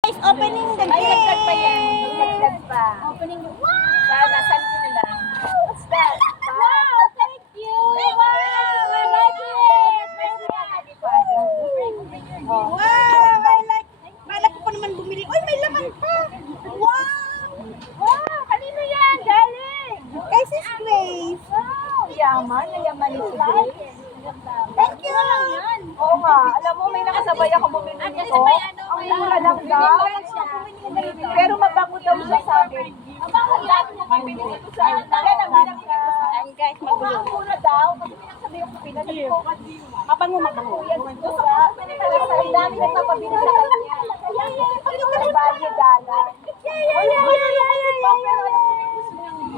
Opening the Ay, nagdag pa yan. gate! Nagdag pa. Opening the... Sana, saan ko na lang? What's that? Wow! Thank you! Wow! I like it! Very nice! Wow! I like ko pa naman bumili. Uy, may laman pa! Wow! Wow, kanino yan? Galing! Kay Sis Grace! Wow, yaman. Nayaman ni si Grace. Thank you! Oo nga. Alam mo, may nakasabay ako bumili nito. Ang mura lang daw. Pero mabango daw siya sabi. Mabango lang. Bibili ko sa akin. Kaya nang bilang ka. Ay guys, magulo. Ang mura daw. Kasi pinagsabi yung pinagsabi ko. Mabango. Yan, mura. Ang dami nagpapabili sa kanya. May value gala.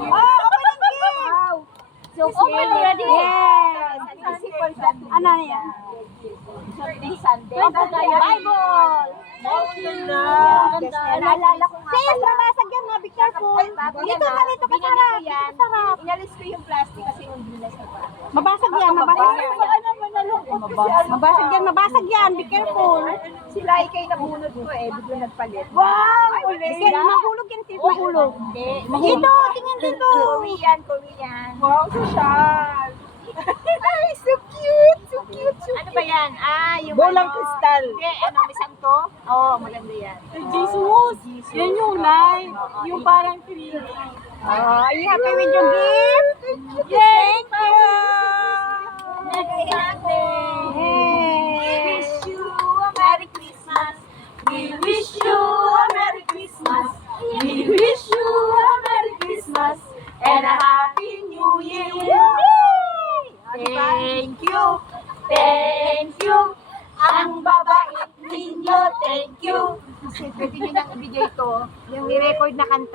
Ah, opening game! Wow. So, Open already? Yes. Ano na yan? Saturday, Sunday. Bible! Ganda. Naalala ko nga Sis, pala. mabasag yan, ha? Be careful. Dito ka, dito ka, sarap. Dito ka, sarap. Inalis ko yung plastic kasi yung bilas na pa. Mabasag yan, mabasag yan. Baka naman nalungkot kasi ano Mabasag yan, be careful. sila ikay nabunod ko eh, bigla nagpalit. Wow! Ulit. Yan, mahulog yan, sis, mahulog. Hindi. Dito, tingnan dito. Korean. Wow, social. Ay, so cute. Ano ba yan? Ah, yung Bolang ano. kristal. Hindi, ano, may santo? Oo, maganda yan. Jesus! Yan yung live. Yung parang creamy. Oh, are you happy with your gift? Thank you. Next Sunday. Hey. Wish you a Merry Christmas. We wish you a Merry Christmas. We wish you a Merry Christmas and a Happy New Year. Thank you. Thank you. Ang babait ninyo. Thank you. Kasi pwede nyo nang ibigay to. Yung ni-record na kanta.